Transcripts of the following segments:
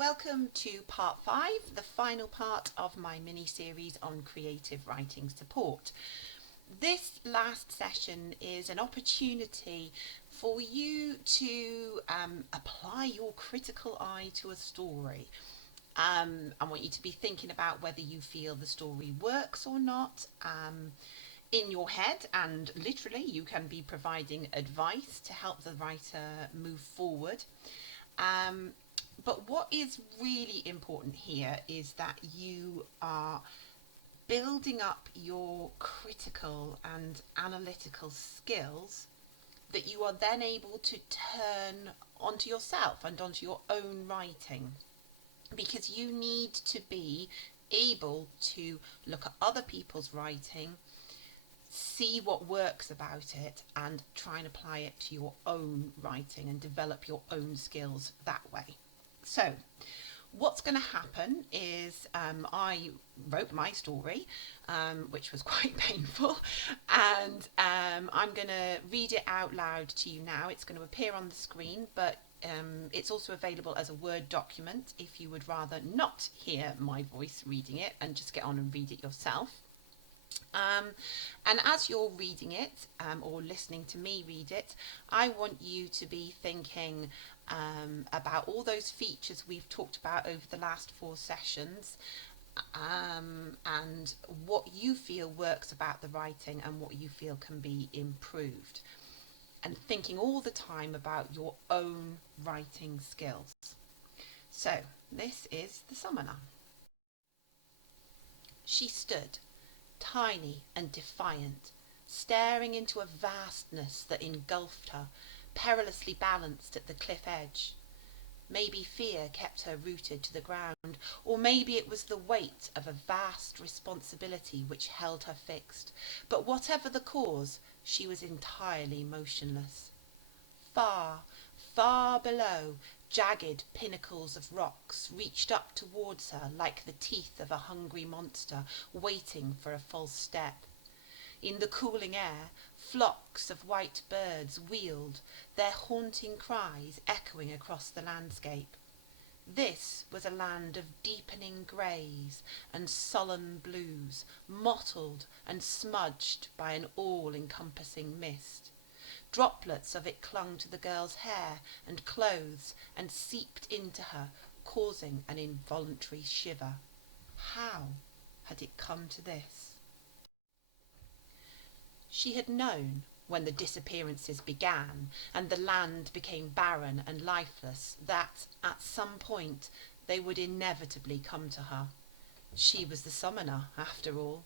Welcome to part 5, the final part of my mini-series on creative writing support. This last session is an opportunity for you to apply your critical eye to a story. I want you to be thinking about whether you feel the story works or not in your head, and literally you can be providing advice to help the writer move forward. But what is really important here is that you are building up your critical and analytical skills that you are then able to turn onto yourself and onto your own writing, because you need to be able to look at other people's writing, see what works about it, and try and apply it to your own writing and develop your own skills that way. So what's going to happen is I wrote my story, which was quite painful, and I'm going to read it out loud to you now. It's going to appear on the screen, but it's also available as a Word document if you would rather not hear my voice reading it and just get on and read it yourself. And as you're reading it or listening to me read it, I want you to be thinking about all those features we've talked about over the last 4 sessions, and what you feel works about the writing and what you feel can be improved, and thinking all the time about your own writing skills. So this is the summer now. She stood, tiny and defiant, staring into a vastness that engulfed her, perilously balanced at the cliff edge. Maybe fear kept her rooted to the ground, or maybe it was the weight of a vast responsibility which held her fixed, but whatever the cause, she was entirely motionless. Far, far below, jagged pinnacles of rocks reached up towards her like the teeth of a hungry monster waiting for a false step. In the cooling air, flocks of white birds wheeled, their haunting cries echoing across the landscape. This was a land of deepening greys and sullen blues, mottled and smudged by an all-encompassing mist. Droplets of it clung to the girl's hair and clothes and seeped into her, causing an involuntary shiver. How had it come to this? She had known, when the disappearances began and the land became barren and lifeless, that at some point they would inevitably come to her. She was the summoner, after all.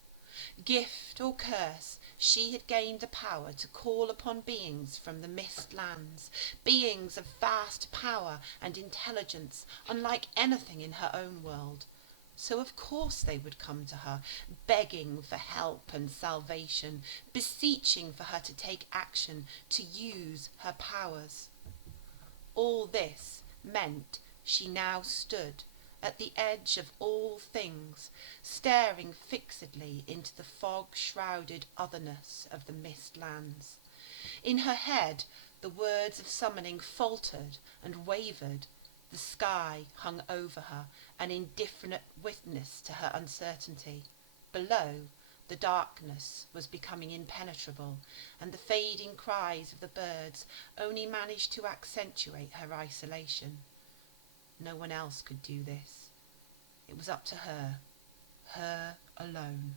Gift or curse, she had gained the power to call upon beings from the mist lands, beings of vast power and intelligence, unlike anything in her own world. So of course they would come to her, begging for help and salvation, beseeching for her to take action, to use her powers. All this meant she now stood at the edge of all things, staring fixedly into the fog-shrouded otherness of the mist lands. In her head, the words of summoning faltered and wavered. The sky hung over her, an indifferent witness to her uncertainty. Below, the darkness was becoming impenetrable, and the fading cries of the birds only managed to accentuate her isolation. No one else could do this. It was up to her alone.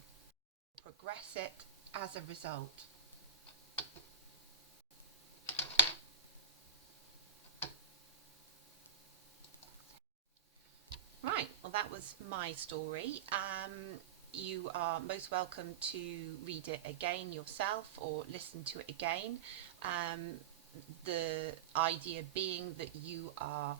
Progress it as a result. Right, well, that was my story. You are most welcome to read it again yourself or listen to it again. The idea being that you are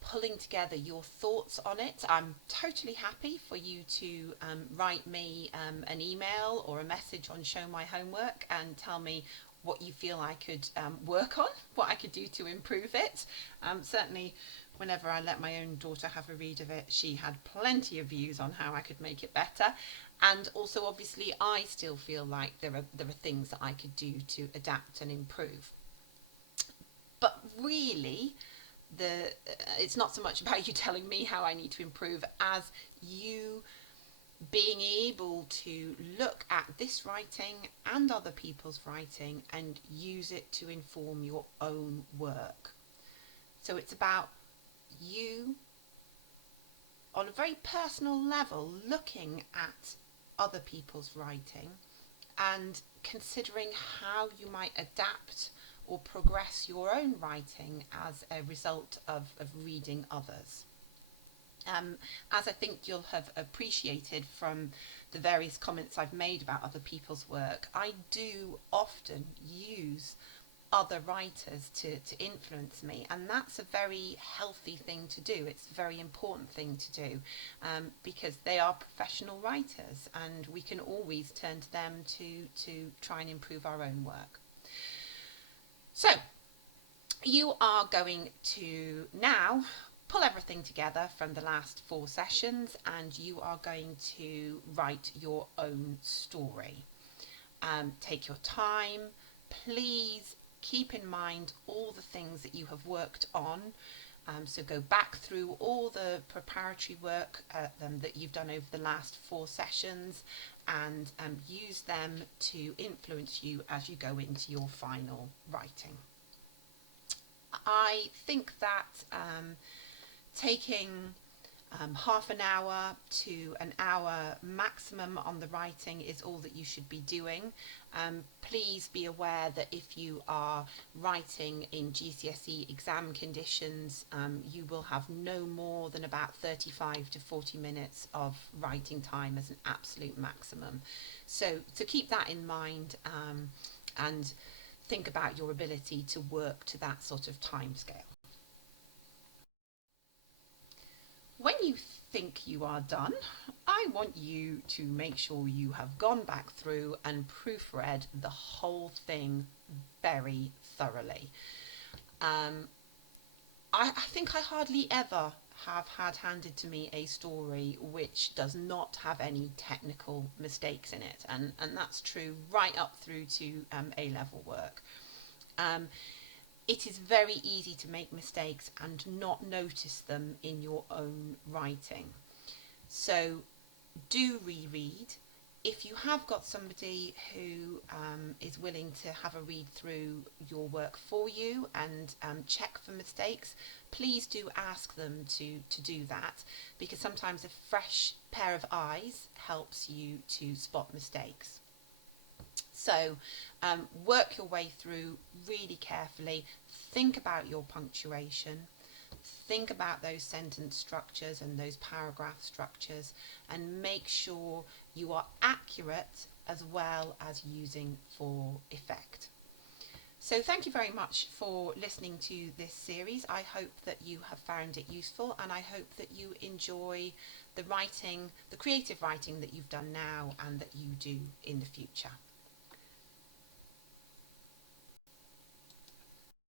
pulling together your thoughts on it. I'm totally happy for you to write me an email or a message on Show My Homework and tell me what you feel I could work on, what I could do to improve it. Certainly, whenever I let my own daughter have a read of it, she had plenty of views on how I could make it better. And also, obviously, I still feel like there are things that I could do to adapt and improve. But really, it's not so much about you telling me how I need to improve as you being able to look at this writing and other people's writing and use it to inform your own work. So it's about you on a very personal level looking at other people's writing and considering how you might adapt or progress your own writing as a result of reading others. As I think you'll have appreciated from the various comments I've made about other people's work, I do often use other writers to influence me, and that's a very healthy thing to do. It's a very important thing to do, because they are professional writers and we can always turn to them to try and improve our own work. So you are going to now pull everything together from the last 4 sessions and you are going to write your own story. Take your time. Please keep in mind all the things that you have worked on. So go back through all the preparatory work that you've done over the last 4 sessions and use them to influence you as you go into your final writing. I think that taking half an hour to an hour maximum on the writing is all that you should be doing. Please be aware that if you are writing in GCSE exam conditions, you will have no more than about 35 to 40 minutes of writing time as an absolute maximum. So keep that in mind and think about your ability to work to that sort of time scale. When you think you are done, I want you to make sure you have gone back through and proofread the whole thing very thoroughly. I think I hardly ever have had handed to me a story which does not have any technical mistakes in it, and that's true right up through to A-level work. It is very easy to make mistakes and not notice them in your own writing. So do reread. If you have got somebody who is willing to have a read through your work for you and check for mistakes, please do ask them to do that, because sometimes a fresh pair of eyes helps you to spot mistakes. So work your way through really carefully. Think about your punctuation. Think about those sentence structures and those paragraph structures, and make sure you are accurate as well as using for effect. So thank you very much for listening to this series. I hope that you have found it useful, and I hope that you enjoy the writing, the creative writing that you've done now and that you do in the future.